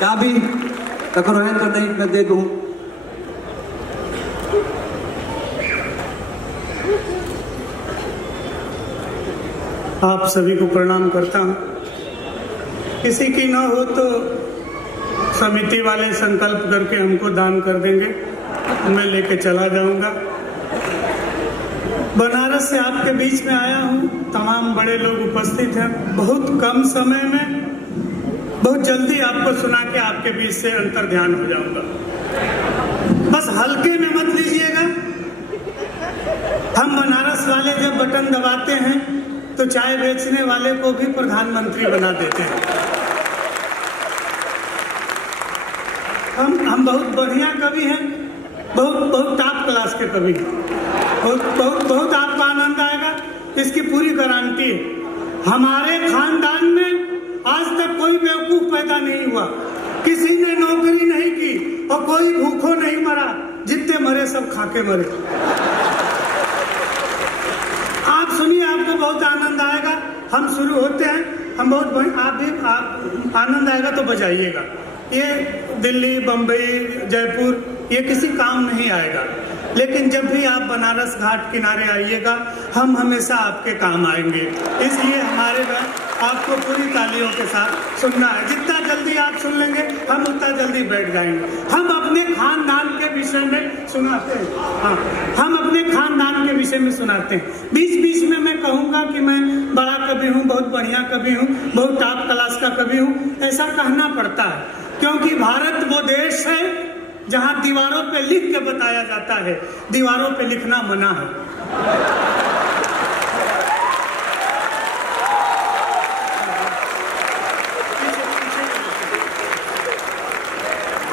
चाबी तको है तो नहीं मैं दे दूं। आप सभी को प्रणाम करता हूँ। किसी की न हो तो समिति वाले संकल्प करके हमको दान कर देंगे, मैं लेके चला जाऊंगा। बनारस से आपके बीच में आया हूँ, तमाम बड़े लोग उपस्थित हैं। बहुत कम समय में बहुत जल्दी आपको सुना के आपके बीच से अंतर ध्यान हो जाऊंगा। बस हल्के में मत लीजिएगा। हम बनारस वाले जब बटन दबाते हैं तो चाय बेचने वाले को भी प्रधानमंत्री बना देते हैं। हम बहुत बढ़िया कवि हैं, बहुत टॉप क्लास के कवि हैं। बहुत आपको आनंद आएगा, इसकी पूरी गारंटी है। हमारे खानदान में आज तक कोई बेवकूफ पैदा नहीं हुआ, किसी ने नौकरी नहीं की और कोई भूखों नहीं मरा। जितने मरे सब खाके मरे। आप सुनिए, आपको बहुत आनंद आएगा। हम शुरू होते हैं, हम आप आनंद आएगा तो बजाइएगा। ये दिल्ली, बम्बई, जयपुर ये किसी काम नहीं आएगा, लेकिन जब भी आप बनारस घाट किनारे आइएगा हम हमेशा आपके काम आएंगे। इसलिए हमारे आपको पूरी तालियों के साथ सुनना है। जितना जल्दी आप सुन लेंगे हम उतना जल्दी बैठ जाएंगे। हम अपने खानदान के विषय में सुनाते हैं। हाँ, हम अपने खानदान के विषय में सुनाते हैं। बीच बीच में मैं कहूँगा कि मैं बड़ा कवि हूँ, बहुत बढ़िया कवि हूँ, बहुत टॉप क्लास का कवि हूँ। ऐसा कहना पड़ता है क्योंकि भारत वो देश है जहाँ दीवारों पे लिख के बताया जाता है, दीवारों पे लिखना मना है।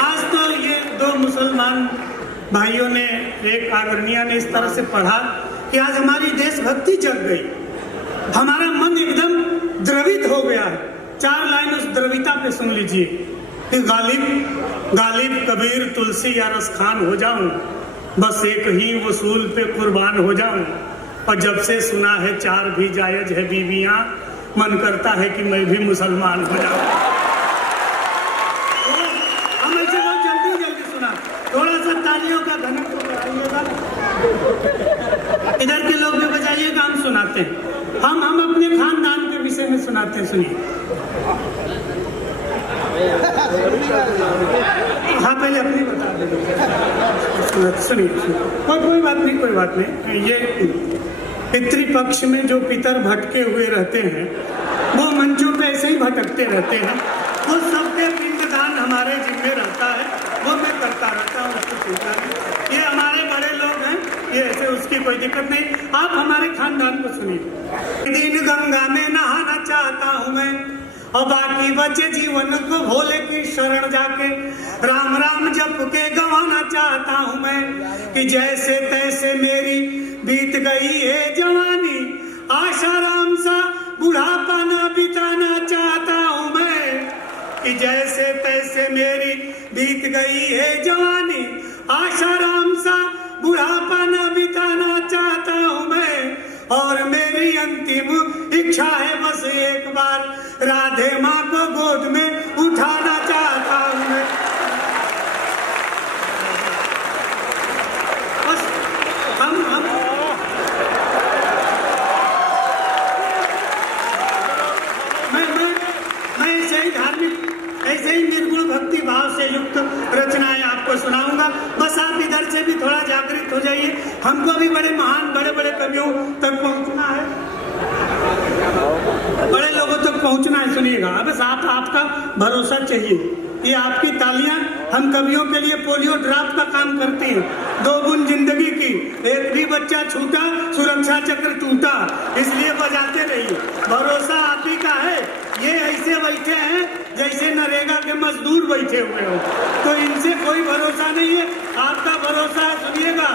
आज तो ये दो मुसलमान भाइयों ने, एक आदरणीय ने इस तरह से पढ़ा कि आज हमारी देशभक्ति जग गई, हमारा मन एकदम द्रवित हो गया है। 4 लाइन उस द्रविता पे सुन लीजिए कि गालिब कबीर तुलसी या रस खान हो जाऊं, बस एक ही वसूल पे कुर्बान हो जाऊं। और जब से सुना है 4 भी जायज है बीवियां, मन करता है कि मैं भी मुसलमान हो जाऊं। हम ऐसे बहुत जल्दी सुना, थोड़ा सा तालियों का घनत्व बढ़ाइएगा। इधर के लोग भी बजाइएगा, हम सुनाते हैं। हम अपने खानदान के विषय में सुनाते हैं। सुनिए। हाँ, पहले अपनी बता दें। सुनिए, कोई बात नहीं। ये पितृपक्ष में जो पितर भटके हुए रहते हैं वो मंचों पे ऐसे ही भटकते रहते हैं। वो सबके पिंडदान हमारे जिम्मे रहता है, वो मैं करता रहता हूँ, उसको चिंता नहीं। ये हमारे बड़े लोग हैं, ये ऐसे उसकी कोई दिक्कत नहीं। आप हमारे खानदान को सुनिए। दिन गंगा में नहाना चाहता हूँ मैं और बाकी बचे जीवन को भोले की शरण जाके राम राम जप के गवाना चाहता हूँ मैं। कि जैसे तैसे मेरी बीत गई है जवानी, आशाराम सा बुढ़ापा ना बिताना चाहता हूँ मैं। कि जैसे तैसे मेरी बीत गई है जवानी, आशाराम सा बुढ़ापा ना बिताना चाहता हूँ मैं। और मेरी अंतिम इच्छा है बस एक बार राधे माँ को गोद में उठाना चाहता हूँ मैं। बस हम मैं ऐसे ही धार्मिक, ऐसे ही निर्गुण भक्ति भाव से युक्त रचनाएं आपको सुनाऊंगा। बस आप इधर से भी थोड़ा जागृत हो जाइए। हमको भी बड़े महान बड़े कवियों तक पहुंचना है, बड़े लोगों तक पहुंचना है। सुनिएगा, बस आपका भरोसा चाहिए। ये आपकी तालियां हम कवियों के लिए पोलियो ड्रॉप का काम करती हैं। 2 बूंद जिंदगी की, एक भी बच्चा छूटा सुरक्षा चक्र टूटा, इसलिए बजाते रहिए। भरोसा आप ही का है। ये ऐसे बैठे हैं जैसे नरेगा के मजदूर बैठे हुए हो, तो इनसे कोई भरोसा नहीं है, आपका भरोसा है। सुनिएगा,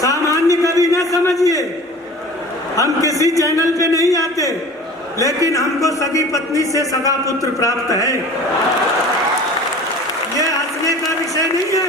सामान्य कवि ना समझिए, हम किसी चैनल पे नहीं आते, लेकिन हमको सगी पत्नी से सगा पुत्र प्राप्त है। ये हंसने का विषय नहीं है,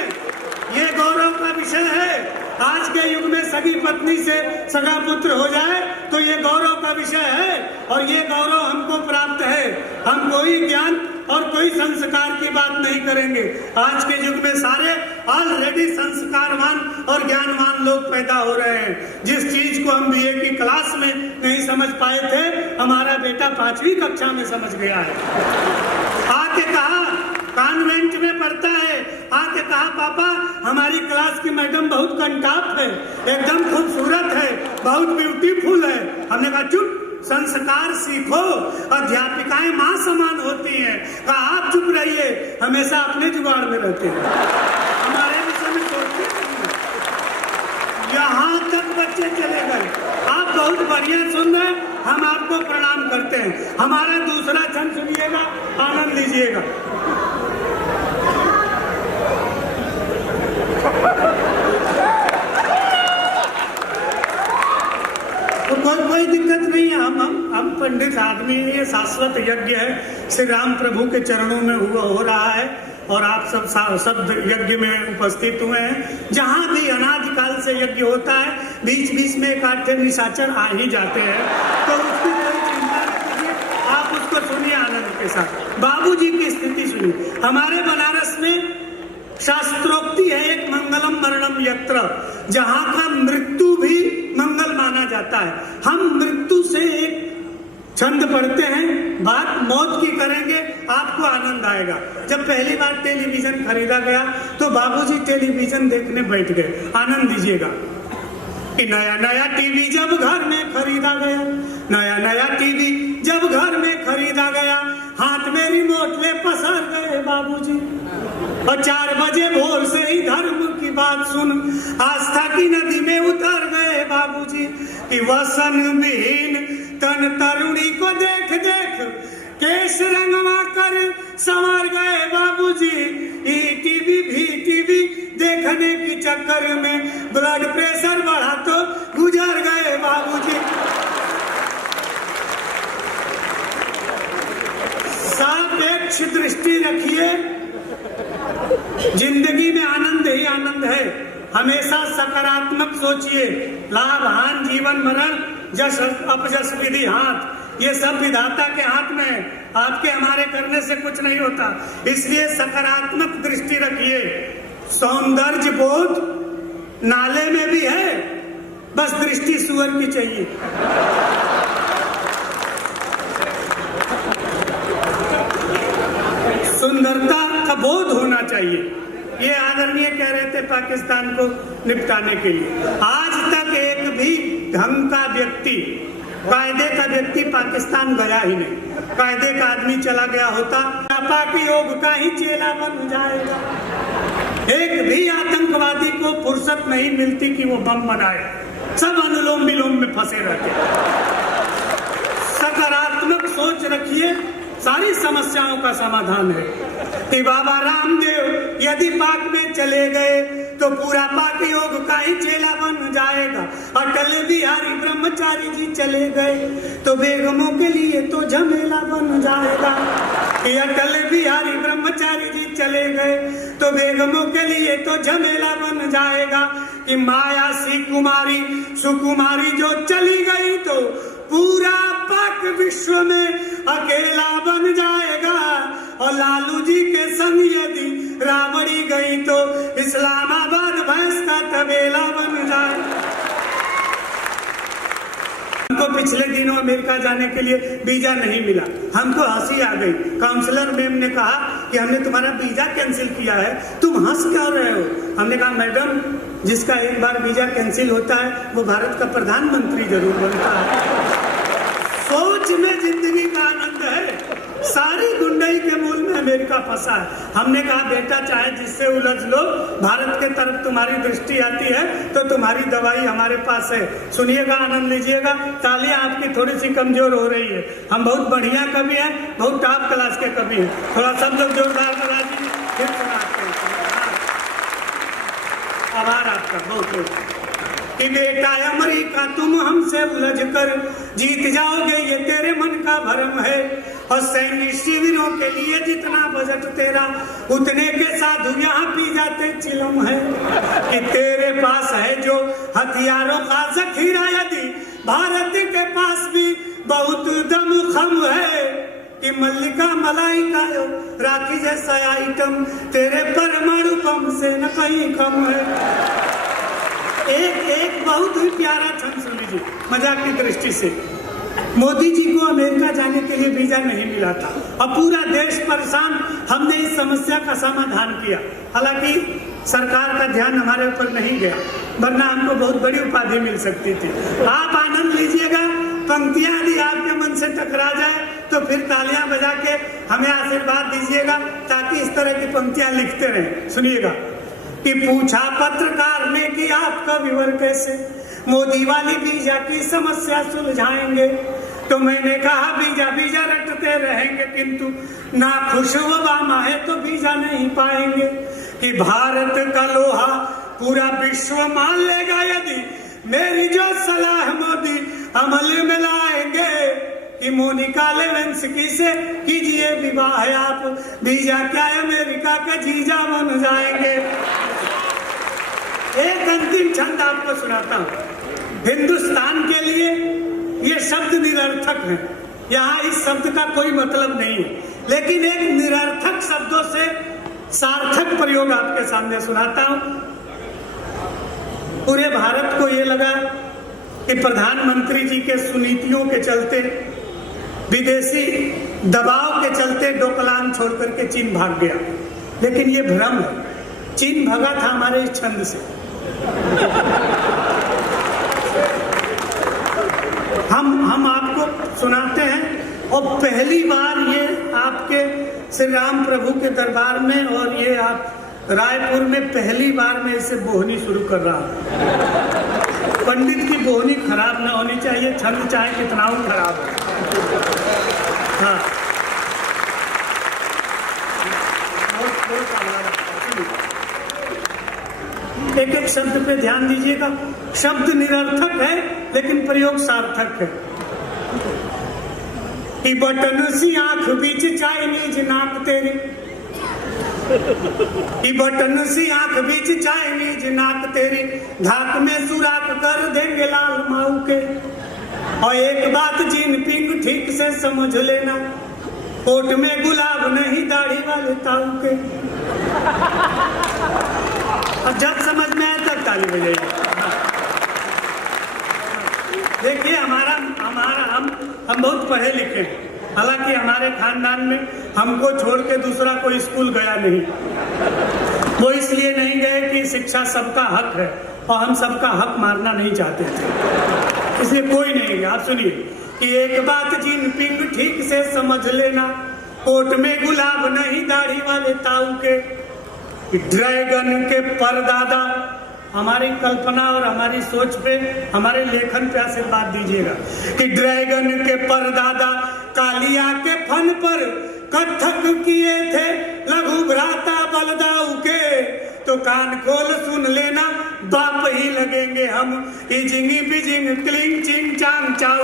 ये गौरव का विषय है। आज के युग में सगी पत्नी से सगा पुत्र हो जाए तो ये गौरव का विषय है, और ये गौरव हमको प्राप्त है। हम कोई ज्ञान और कोई संस्कार की बात नहीं करेंगे। आज के युग में सारे ऑलरेडी संस्कारवान और ज्ञानवान लोग पैदा हो रहे हैं। जिस चीज को हम बीए की क्लास में नहीं समझ पाए थे, हमारा बेटा 5वीं कक्षा में समझ गया है। आके कहा, कॉन्वेंट में पढ़ता है, आके कहा पापा हमारी क्लास की मैडम बहुत कंटाप है, एकदम खूबसूरत है, बहुत ब्यूटीफुल है। हमने कहा चुप, संस्कार सीखो, अध्यापिकाएं माँ समान होती हैं। कहा आप चुप रहिए, हमेशा अपने जुगाड़ में रहते हैं, हमारे विषय में सोचते नहीं। यहाँ तक बच्चे चले गए। आप बहुत बढ़िया सुन रहे हैं, हम आपको प्रणाम करते हैं। हमारा दूसरा छंद सुनिएगा, आनंद लीजिएगा। तो कोई दिक्कत नहीं है, हम पंडित आदमी, ये शाश्वत यज्ञ है, श्री राम प्रभु के चरणों में हो रहा है और आप सब यज्ञ में उपस्थित हुए हैं। जहाँ भी अनादिकाल से यज्ञ होता है, बीच बीच में एक आध निशाचर आ ही जाते हैं, तो उसकी कोई चिंता नहीं कीजिए, आप उसको सुनिए आनंद के साथ। बाबूजी की स्थिति सुनिए। हमारे बनारस में शास्त्रोक्ति है एक मंगलम मरणम यत्र, जहां का मृत्यु भी मंगल माना जाता है। हम मृत्यु से एक छंद पढ़ते हैं, बात मौत की करेंगे, आपको आनंद आएगा। जब पहली बार टेलीविजन खरीदा गया तो बाबूजी टेलीविजन देखने बैठ गए। आनंद लीजिएगा कि नया नया टीवी जब घर में खरीदा गया, नया नया टीवी जब घर में खरीदा गया, हाथ में रिमोट ले पसर गए बाबूजी, और 4 बजे भोर से ही धर्म की बात सुन आस्था की नदी में उतर गए बाबूजी। कि वसन विहीन तन तरुणी को देख देख केश रंगवा कर संवर गए बाबूजी। टीवी भी टीवी देखने की चक्कर में ब्लड प्रेशर बढ़ा तो गुजर गए बाबूजी। सापेक्ष दृष्टि रखिए, जिंदगी में आनंद ही आनंद है। हमेशा सकारात्मक सोचिए। लाभ हान जीवन मरण जस अपजस विधि हाथ, ये सब विधाता के हाथ में है, आपके हमारे करने से कुछ नहीं होता। इसलिए सकारात्मक दृष्टि रखिए। सौंदर्य बोध नाले में भी है, बस दृष्टि सुअर की चाहिए। सुंदरता का बोध होना चाहिए। ये आदरणीय कह रहे थे पाकिस्तान को निपटाने के लिए। आज तक एक भी ढंग का व्यक्ति, कायदे का व्यक्ति पाकिस्तान गया ही नहीं। कायदे का आदमी चला गया होता, पापा के योग का ही चेला बन जाएगा। एक भी आतंकवादी को फुर्सत नहीं मिलती कि वो बम बनाए, सब अनुलोम विलोम में फंसे रहते। सकारात्मक सोच रखिए, सारी समस्याओं का समाधान है। कि बाबा रामदेव यदि पाक में चले गए तो पूरा पाक योग का ही चेला बन जाएगा। अटल बिहारी ब्रह्मचारी जी चले गए तो बेगमों के लिए तो झमेला बन जाएगा। कि अटल बिहारी ब्रह्मचारी जी चले गए तो बेगमों के लिए तो झमेला बन जाएगा। कि माया सी कुमारी सुकुमारी जो चली गई तो पूरा पाक विश्व में अकेला बन जाएगा। और लालू जी के संग यदि राबड़ी गई तो इस्लामाबाद भैंस का तबेला बन जाएगा। हमको पिछले दिनों अमेरिका जाने के लिए वीजा नहीं मिला, हमको हंसी आ गई। काउंसलर मैम ने कहा कि हमने तुम्हारा वीजा कैंसिल किया है, तुम हंस क्यों रहे हो? हमने कहा मैडम, जिसका एक बार वीजा कैंसिल होता है वो भारत का प्रधानमंत्री जरूर बनता है। सोच में जिंदगी का आनंद है। सारी गुंडाई के मूल में अमेरिका फंसा है। हमने कहा बेटा चाहे जिससे उलझ लो, भारत के तरफ तुम्हारी दृष्टि आती है तो तुम्हारी दवाई हमारे पास है। सुनिएगा, आनंद लीजिएगा। तालियां आपकी थोड़ी सी कमजोर हो रही है। हम बहुत बढ़िया कवि हैं, बहुत टॉप क्लास के कवि हैं। थोड़ा सब लोग जोरदार बना दीजिए, फिर सुनाते हैं। आभार आपका बहुत बहुत। कि बेटा अमेरिका तुम हमसे उलझ कर जीत जाओगे, ये तेरे मन का भरम है। और सैन्य शिविरों के लिए जितना बजट तेरा, उतने के साधु यहाँ पी जाते चिलम है। कि तेरे पास है जो हथियारों का जखीरा, यदि भारत के पास भी बहुत दमखम है। कि मल्लिका मलाई का राखी जैसा आइटम तेरे परमाणु बम से न कहीं कम है। एक बहुत ही प्यारा छंद सुन लीजिए मजाक की दृष्टि से। मोदी जी को अमेरिका जाने के लिए वीजा नहीं मिला था और पूरा देश परेशान। हमने इस समस्या का समाधान किया, हालांकि सरकार का ध्यान हमारे ऊपर नहीं गया, वरना हमको बहुत बड़ी उपाधि मिल सकती थी। आप आनंद लीजिएगा, पंक्तियां यदि आपके मन से टकरा जाए तो फिर तालियां बजा के हमें आशीर्वाद दीजिएगा, ताकि इस तरह की पंक्तियां लिखते रहें। सुनिएगा कि पूछा पत्रकार ने कि आपका विवर कैसे मोदी वाली वीजा की समस्या सुलझाएंगे, तो मैंने कहा वीजा वीजा रटते रहेंगे, किंतु ना खुश ओबामा है तो वीजा नहीं पाएंगे। कि भारत का लोहा पूरा विश्व मान लेगा यदि मेरी जो सलाह मोदी अमल में लाएंगे। कि मोनिका लेविंस्की से कीजिए विवाह आप, वीजा क्या अमेरिका का जीजा बन जाएंगे। एक अंतिम छंद आपको सुनाता हूँ। हिंदुस्तान के लिए ये शब्द निरर्थक है, यहाँ इस शब्द का कोई मतलब नहीं है, लेकिन एक निरर्थक शब्दों से सार्थक प्रयोग आपके सामने सुनाता हूँ। पूरे भारत को ये लगा कि प्रधानमंत्री जी के सुनीतियों के चलते, विदेशी दबाव के चलते डोकलाम छोड़ करके चीन भाग गया, लेकिन ये भ्रम है। चीन भागा था हमारे इस छंद से। हम आपको सुनाते हैं, और पहली बार ये आपके श्री राम प्रभु के दरबार में, और ये आप रायपुर में पहली बार मैं इसे बोहनी शुरू कर रहा हूँ। पंडित की बोहनी खराब ना होनी चाहिए, छंद चाहे कितना हो खराब हो। हाँ, एक एक शब्द पे ध्यान दीजिएगा। शब्द निरर्थक है लेकिन प्रयोग सार्थक है। कि बटन सी आंख बीच चाइनीज नाक तेरी, कि बटन सी आंख बीच चाइनीज नाक तेरी, धाक में सुराख कर देंगे लाल माऊ के। और एक बात जिनपिंग ठीक से समझ लेना, कोट में गुलाब नहीं दाढ़ी वाले ताऊ के। और जब समझ में आए तब ताली बजाइए। देखिए हम बहुत पढ़े लिखे हैं, हालांकि हमारे खानदान में हमको छोड़ के दूसरा कोई स्कूल गया नहीं। वो इसलिए नहीं गए कि शिक्षा सबका हक है और हम सबका हक मारना नहीं चाहते थे, इसलिए कोई नहीं गया। आप सुनिए कि एक बात जिनपिंग ठीक से समझ लेना, कोट में गुलाब नहीं दाढ़ी वाले ताऊ के। ड्रैगन के परदादा, हमारी कल्पना और हमारी सोच पे, हमारे लेखन पे आशीर्वाद दीजिएगा। कि ड्रैगन के परदादा कालिया के फन पर कथक किए थे लघु भ्राता बलदाऊ के। तो कान खोल सुन लेना, बाप ही लगेंगे हम, इजिंगी बिजिंग क्लिंग चिंग चांग चाऊ।